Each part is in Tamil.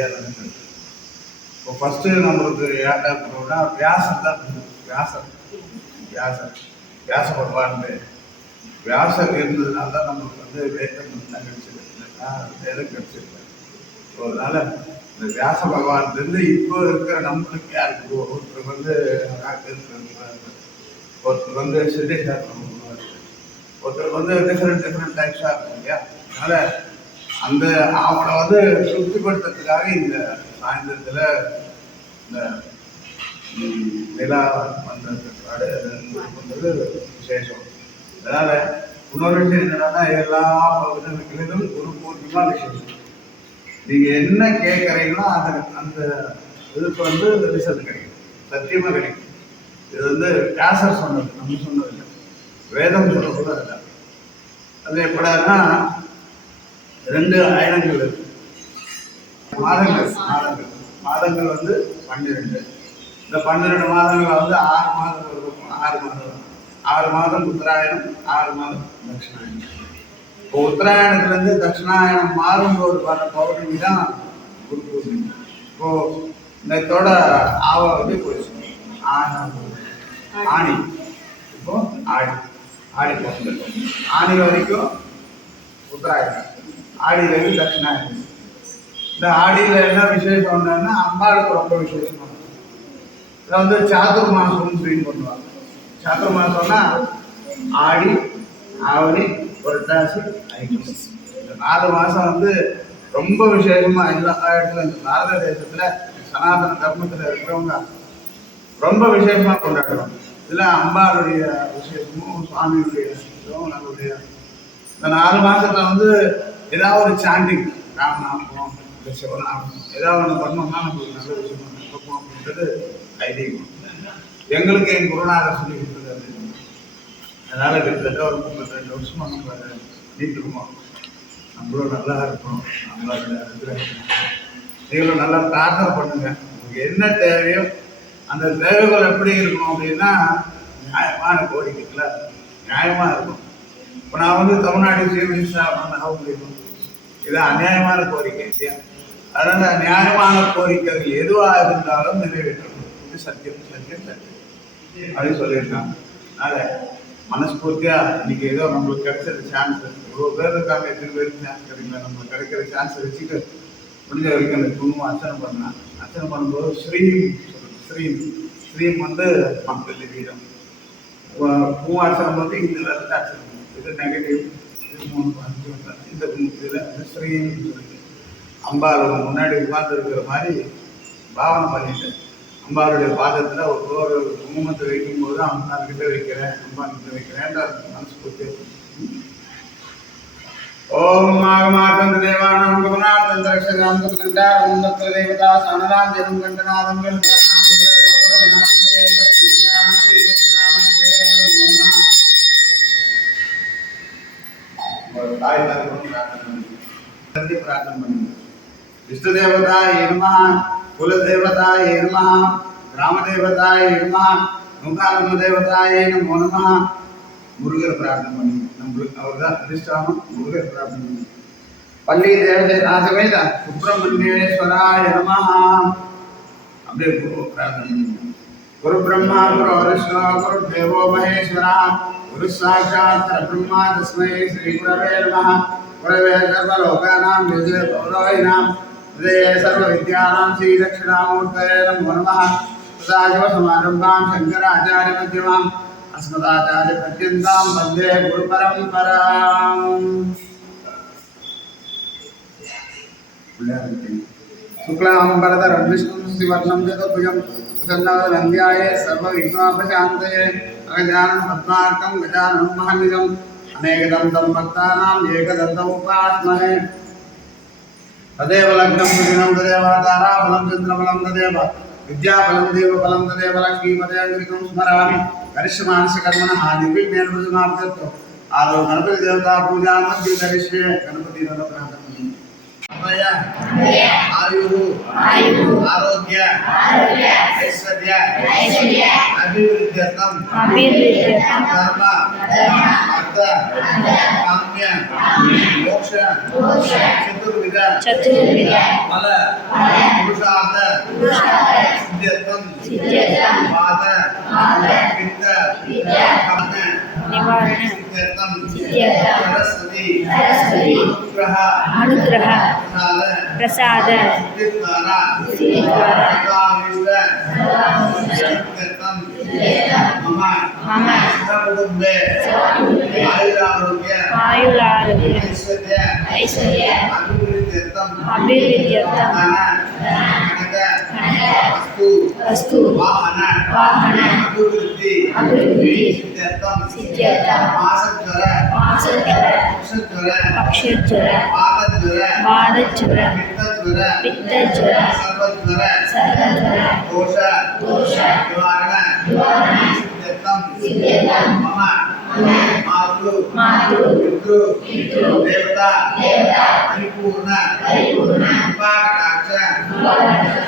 வழி இப்போ ஃபஸ்ட்டு நம்மளுக்கு ஏன்டா பண்ணோம்னா வியாசம் தான் வியாசம் வியாசம் வியாச பகவான் வியாசம் இருந்ததுனால தான் நம்மளுக்கு வந்து வேதம் தான் கிடைச்சது இல்லைன்னா வேதம் கிடைச்சிருக்கு ஸோ அதனால் இந்த வியாச பகவான்லேருந்து இப்போ இருக்கிற நம்மளுக்கு யாருக்கு ஒருத்தர் வந்து ஒருத்தர் வந்து சித்தேஸ்வரர் ஒருத்தர் வந்து டிஃப்ரெண்ட் டிஃப்ரெண்ட் டைப்ஸாக இருக்கும் இல்லையா? அதனால் அந்த அவனை வந்து திருப்திப்படுத்துறதுக்காக இந்த சாயந்தரத்தில் இந்த நிலா வந்தது பண்ணுறது விசேஷம். அதனால் இன்னொரு விஷயம் என்னன்னா எல்லா பகுதிகளிலும் ஒரு பூர்வமாக விசேஷம். நீங்கள் என்ன கேட்குறீங்களோ அந்த அந்த இதுக்கு வந்து ரிசல்ட் கிடைக்கும். சத்தியமா கிடைக்கும். இது வந்து வியாசர் சொன்னது நம்ம சொன்னது வேதம் சொல்லக்கூட இல்லை அது எப்படான்னா ரெண்டு அயனங்கள் இருக்கு. மாதங்கள் மாதங்கள். மாதங்கள் வந்து பன்னிரெண்டு. இந்த பன்னிரெண்டு மாதங்கள் வந்து ஆறு மாதங்கள் இருக்கும். ஆறு மாதம் ஆறு மாதம் உத்தராயணம் ஆறு மாதம் தட்சிணாயணம். இப்போ உத்தராயணத்துலேருந்து தட்சிணாயணம் மாறும்போது வர பௌர்ணமி தான் குரு பூர்ணிமை இப்போ நேத்தோட ஆவ வந்து போயிடுச்சு. ஆ- ஆணி இப்போ ஆடி ஆடி பொங்கல் ஆணி வரைக்கும் உத்தராயணம். ஆடியிலேருந்து தட்சிணாயணம் இந்த ஆடியில் என்ன விசேஷம் என்னன்னா அம்பாளுக்கு ரொம்ப விசேஷம் இதை வந்து சாத்துர் மாசம்னு சொல்லி பண்ணுவாங்க சாத்துர் மாசம்னா ஆடி ஆவணி புரட்டாசி ஐப்பசி இந்த நாலு மாதம் வந்து ரொம்ப விசேஷமாக எல்லா இடத்துல இந்த பாரத தேசத்தில் சனாதன தர்மத்தில் இருக்கிறவங்க ரொம்ப விசேஷமாக கொண்டாடுறோம் இதில் அம்பாளுடைய விசேஷமும் சுவாமியுடைய விசேஷமும் நம்மளுடைய இந்த நாலு மாதத்தில் வந்து ஏதாவது ஒரு சாண்டிங் ராமநாமம் இல்லை சிவநாமம் ஏதாவது ஒன்று பண்ணோம்னா நம்மளுக்கு நல்ல விஷயமா நடக்கும் அப்படின்றது ஐதீகம். எங்களுக்கு என் குருநாதர் சொல்லி கொடுத்தது அது. அதனால கிட்டத்தட்ட ஒரு முப்பத்தி ரெண்டு வருஷமா நம்ம நீட்டிருக்கோம். நம்மளும் நல்லா இருக்கணும். நம்மளோட நீங்களும் நல்லா பிரார்த்தனை பண்ணுங்க. உங்களுக்கு என்ன தேவையோ அந்த தேவைகள் எப்படி இருக்கணும் அப்படின்னா நியாயமான கோரிக்கைகள நியாயமாக இருக்கும் இப்போ நான் வந்து தமிழ்நாடு சீஃப் மினிஸ்டர் ஆக முடியும் இது அநியாயமான கோரிக்கை அதனால நியாயமான கோரிக்கைகள் எதுவாக இருந்தாலும் நிறைவேற்றணும் இது சத்தியம் சத்தியம் சத்தியம். அப்படின்னு சொல்லியிருக்காங்க. அதனால மனஸ்பூர்த்தியா இன்னைக்கு ஏதோ நம்மளுக்கு கிடைச்சது சான்ஸ் இவ்வளோ பேர் இருக்காங்க எத்தனை பேருக்கு சான்ஸ் கிடைக்கல நம்மளுக்கு கிடைக்கிற சான்ஸ் வச்சுட்டு முடிஞ்ச வரைக்கும் அந்த குடும்பம் அர்ச்சனை பண்ணலாம். அர்ச்சனை பண்ணும்போது ஸ்ரீம் சொல்லணும். ஸ்ரீம். ஸ்ரீம் வந்து மக்கள் வீதம் அர்ச்சனை வந்து இந்த இடத்துல அர்ச்சனை இது நெகட்டிவ் இது மூணு இந்த இதில் முன்னாடி உட்கார்ந்து இருக்கிற மாதிரி பாவனை பண்ணிட்டு அம்பாளுடைய பாதத்துல ஒரு ஒரு குங்குமத்தை வைக்கும்போது அம்பாள்கிட்ட வைக்கிறேன் அம்பாள் வைக்கிறேன் மனசு கொடுத்து ஓம் நாகமாதந்த தேவானாம் கமனாதந்த ரக்ஷகாம் கண்டார் உன்னத தேவதா சனதாம் ஜெயம் கண்டநாதம் தாய் தகவல் பிரார்த்தனை பண்ணுங்க. பிரார்த்தனை பண்ணுங்க. குல தேவதா குலதேவதாய கிராம தேவதா நம நுகாரம தேவதாய நமோ நம முருகர் பிரார்த்தனை பண்ணுங்க. நம்மளுக்கு அவர் தான் அதிர்ஷ்டாமம் முருகர் பிரார்த்தனை பண்ணுங்க. பள்ளி தேவதை ராசவேத சுப்பிரமணியேஸ்வராய நம அப்படியே குரு பிரார்த்தனை பண்ணுங்க. गुरु ब्रह्मा गुरु विष्णु गुरु देवो महेश्वरा गुरु साक्षात परब्रह्मा तस्मै श्री गुरवे नमः. गुरवे सर्वलोकानां निजे गौरवैनां हृदये सर्वविद्यानां, श्रीदक्षिणामूर्तये नमो नमः. सदाशिवसमारम्भां शङ्कराचार्यमध्यमाम् अस्मदाचार्यपर्यन्तां वंदे गुरुपरम्पराम्. शुक्लां भरतरं विष्णुं, श्रीवर्णं चतुर्भुजम् പ്രസന്നവരന്ധ്യായ സർവവിഘ്നോപശാന്തയെ അഗജാനം പത്മാർക്കം ഗജാനം മഹന്നികം അനേകദന്തം ഭക്താനാം ഏകദന്ത ഉപാത്മനെ തദേവ ലഗ്നം ഗുരുണം തദേവ താരാഫലം ചന്ദ്രഫലം തദേവ വിദ്യാഫലം ദേവഫലം തദേവ ലക്ഷ്മീപദേവം സ്മരാമി. കരിഷ്യമാനസകർമ്മണ ഹാനിപ്പിജ്ഞാനപ്രതിമാർത്ഥത്വം ആദോ ഗണപതി ദേവതാ പൂജാ മധ്യ കരിഷ്യ ഗണപതി ദേവതാ ಆಯು ಆರೋಗ್ಯ ಐಶ್ವರ್ಯ ಅಭಿವೃದ್ಧಿ ಧರ್ಮ ಅರ್ಥ ಕಾಮ್ಯ ಮೋಕ್ಷ ಚತುರ್ವಿಧ ಚತುರ್ವಿಧ ಫಲ ಪುರುಷಾರ್ಥ ಸಿದ್ಧತ್ವಂ ಪಾದ ಪಿತ್ತ ಕರ್ಣ నివారణ అనుగ్రహ ప్రసాద మమ ఆయురారోగ్య ఐశ్వర్య అభివృద్ధి అభివృద్ధి अस्तु। वाहन। अभिवृद्धि। सिद्ध्यर्थम मासज्वर मासज्वर पक्षज्वर पक्षज्वर पादज्वर पादज्वर पित्तज्वर पित्तज्वर सर्वज्वर सर्वज्वर दोष। दोष। निवारण। निवारण। सिद्ध्यर्थम सिद्ध्यर्थम मम। मातृ। मातृ। पितृ। पितृ। देवता। देवता। परिपूर्ण। परिपूर्ण। कृपा कटाक्ष कृपा कटाक्ष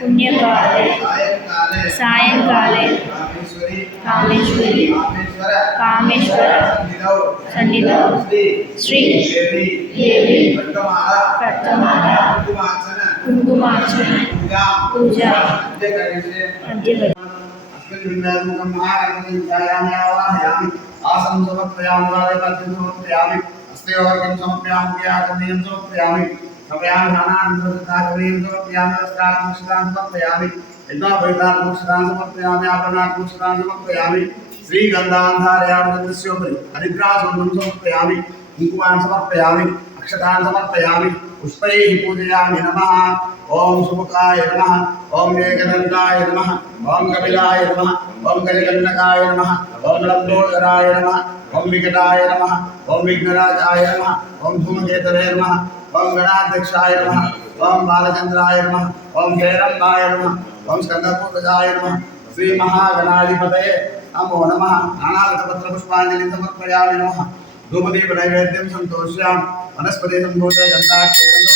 पुण्यकाले, सायंकाले, कामेश्वरी, कामेश्वर, सन्निधौ, श्री देवी प्रथमारा कुंकुमार्चन, पूजा आसन समर्पयामि हस्ते वर्गं समर्पयामि आगमनीयं समर्पयामि। సమయామి సమర్పయామి శ్రీగంధాంధారయామి హరిద్రాసుందం సమర్పయామి కుంకుమాన్ సమర్పయామి అక్షతాన్ సమర్పయామి పుష్పై పూజయామి నమ. ఓం సుముఖాయ నమ. ఓం ఏకదంతాయ నమ. ఓం కపిలాయ నమ. ఓం కలికండకాయ నమ. ఓం లంబోదరాయ నమ. ఓం వికటాయ నమ. ఓం విఘ్నరాజాయ నమ. ఓం ధూమకేతవే నమ. ఓం గణాధ్యక్షాయ నమ ఓం బాలచంద్రాయ నమ ఓం జయరంభాయ నమ ఓం స్కందపూర్వజాయ నమ శ్రీ మహాగణాధిపతయే నమో నమ. నానాగతపత్ర పుష్పాంజలి సమర్పయామి నమ. ధూపదీప నైవేద్యం సంతోష్యాం. వనస్పతి సంభూత గంధాక్షేయం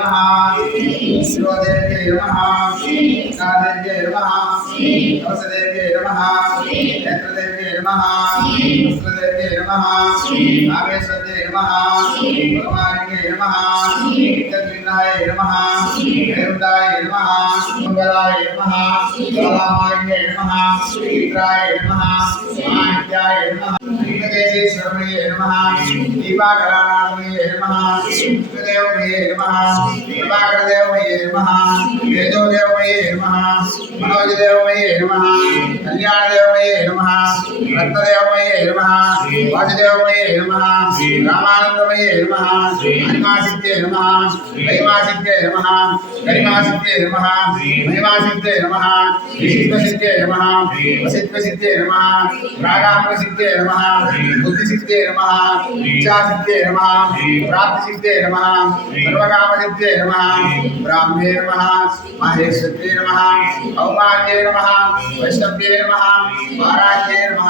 नमः शिवदेव्यै नमः कादेव्यै नमः कवसदेव्यै नमः नेत्रदेव्यै नमः वस्त्रदेव्यै नमः नागेश्वर्यै नमः भगवानिकै नमः नित्यद्विनाय नमः देवताय नमः मङ्गलाय नमः बालामाय नमः चित्राय नमः माणिक्याय नमः वेङ्कटेश्वरमये नमः दीपाकराणामये नमः विष्णुदेवमये नमः दीपाकरदेवमये नमः वेदोदेवमये नमः मनोजदेवमये नमः कल्याणदेवमये नमः रत्नदेवमये नमः శ్రీ వాసుదేవమయ నమ శ్రీ రామానందమయ నమ శ్రీ హరిమాసిద్ధ్య నమ దైవాసిద్ధ్య నమ గరిమాసిద్ధ్య నమ మహిమాసిద్ధ్య నమ విశిష్టసిద్ధ్య నమ వసిత్వసిద్ధ్య నమ రాగాత్మసిద్ధ్య నమ బుద్ధిసిద్ధ్య నమ ఇచ్ఛాసిద్ధ్య నమ ప్రాప్తిసిద్ధ్య నమ సర్వకామసిద్ధ్య నమ బ్రాహ్మ్యే నమ మహేశ్వరే నమ కౌమార్యే నమ వైష్ణవ్యే నమ వారాజ్యే నమ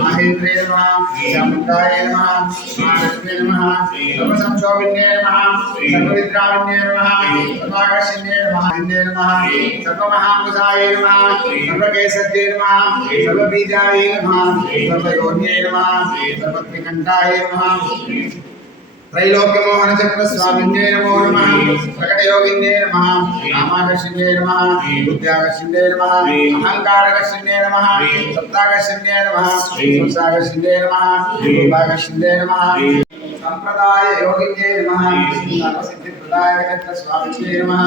మహేంద్రే నమ चामुण्डाय नमः महालक्ष्मे नमः, सर्वसंशोभिन्ये नमः सर्वविद्राविण्ये नमः, सर्वाकर्षिण्ये नमः इन्द्ये नमः सर्वमहामुदाय नमः सर्वकेशज्ये नमः, सर्वबीजाय नमः, सर्वयोन्ये नमः, सर्वत्रिकण्ठाय नमः। త్రైలోక్యమోహన చక్ర స్వామిన్యే నమో నమ ప్రకటయోగిందే నమ రామాకర్షిణ్యే నమ బుద్ధ్యాకర్షిణ్యే నమ అహంకారకర్షిణ్యే నమ సప్తాకర్షిణ్యే నమ సంసాకర్షిణ్యే నమ రూపాకర్షిణ్యే నమ సంప్రదాయ యోగిన్యే నమ సర్వసిద్ధి ప్రదాయక చక్ర స్వామిన్యే నమ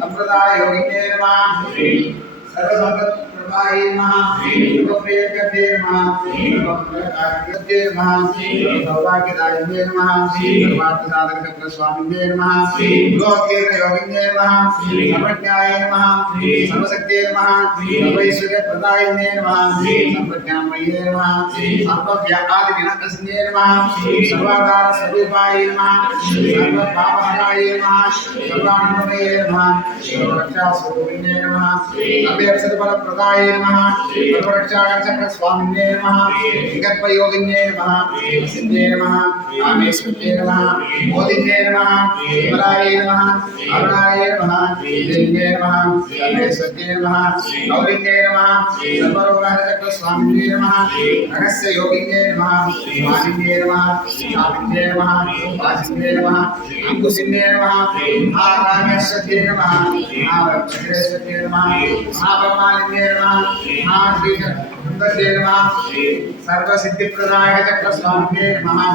సంప్రదాయ యోగిన్యే నమ సర్వసంపత్ सर्वसम्पत्प्रभाय नमः। सर्वप्रियकते नमः। सर्वप्रियकार्यकते नमः। सर्वसौभाग्यदायिने नमः। सर्वार्थसाधकचक्र स्वामिने नमः। लोकेन्द्रयोगिने नमः। सर्वज्ञाय नमः। सर्वशक्ते नमः। सर्वैश्वर्यप्रदायिने नमः। सर्वज्ञानमये नमः। सर्वव्याधिविनाशने नमः। सर्वाधारस्वरूपाय नमः। सर्वपापहराय नमः। सर्वानन्दमये नमः। सर्वरक्षास्वरूपिणे नमः। वेदाय नमः। प्रवृक्षाकर्षक स्वामिने नमः। विकल्पयोगिने नमः। सिद्धे नमः। रामेश्वरे नमः। मोदिने नमः। शिवराय नमः। अरुणाय नमः। लिङ्गे नमः। रमेश्वरे नमः। गौरिङ्गे नमः। सर्वरोगहरक स्वामिने नमः। अगस्य योगिने नमः। मानिने नमः। शामिने नमः। वासिने नमः। अंकुशिने नमः। महारागस्य नमः। महावक्षेश्वरे नमः। महापमालिने नमः। श्री सर्वसिद्धिप्रदायक चक्रस्वामिने नमः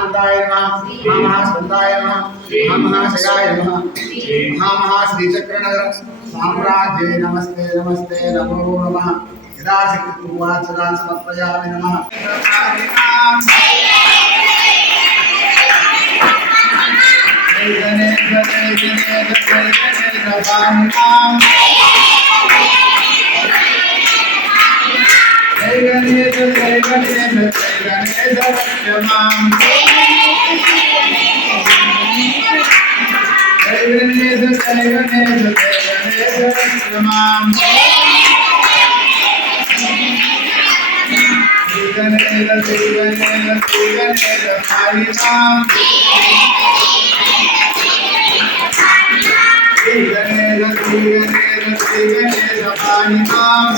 महानंदाय नमः महा नमः महाशयाय नमः महा नगर साम्राज्ये नमस्ते नमस्ते नमो नमः यदा शक्तिर्वाच समर्पयामि नमः जय जय जय जय जय जय जय जय गणेश जय गणेश जय गणेश रक्षमाम जय गणेश जय गणेश जय गणेश रक्षमाम गणेश श्री गणेश श्री गणेश हरिनाम गणेश श्री गणेश श्री गणेश हरिनाम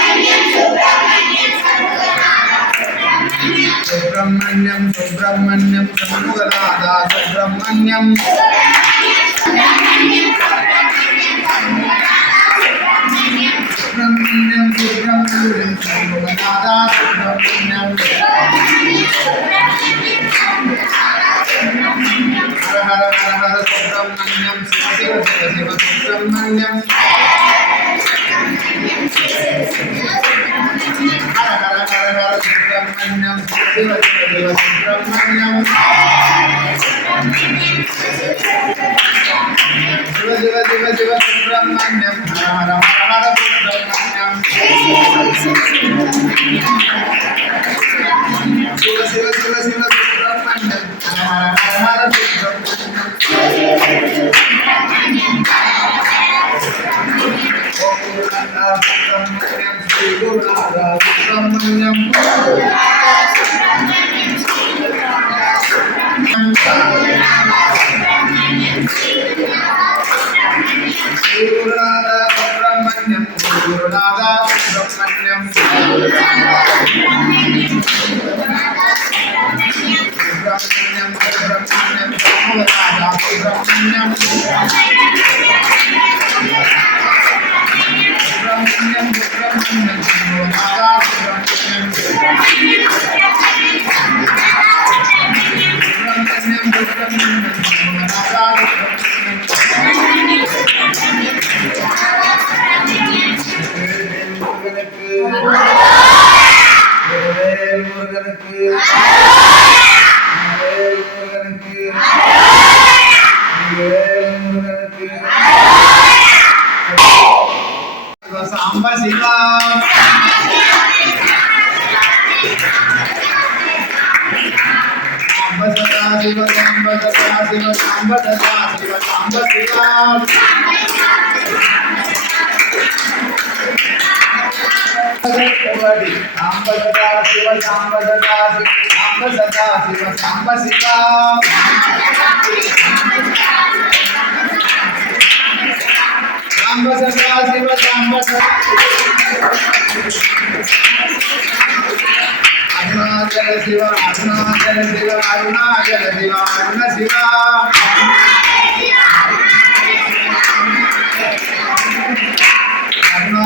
சுப்பிரமணியம் சண்முகநாதா சுப்பிரமணியம் சுப்பிரமணியம் சுப்பிரமணியம் சண்முகநாதா சுப்பிரமணியம் சுப்பிரமணியம் சுப்பிரமணியம் சண்முகநாதா சுப்பிரமணியம் ஹர ஹர ஹர ஹர சுப்பிரமணியம் சிவ சிவ சிவ சிவ சுப்பிரமணியம் ஹர ஹர శివ శివ సుబ్రహ్మణ్యం హర హర సుబ్రహ్మణ్యం number one. శివడి సాంబ సదా శివ సాంబ సదా సాంబ సదా శివ సాంబ శివా సాంబ సదా శివ సాంబ సదా అరుణాచల శివ అరుణాచల శివ అరుణాచల శివ అరుణ శివ.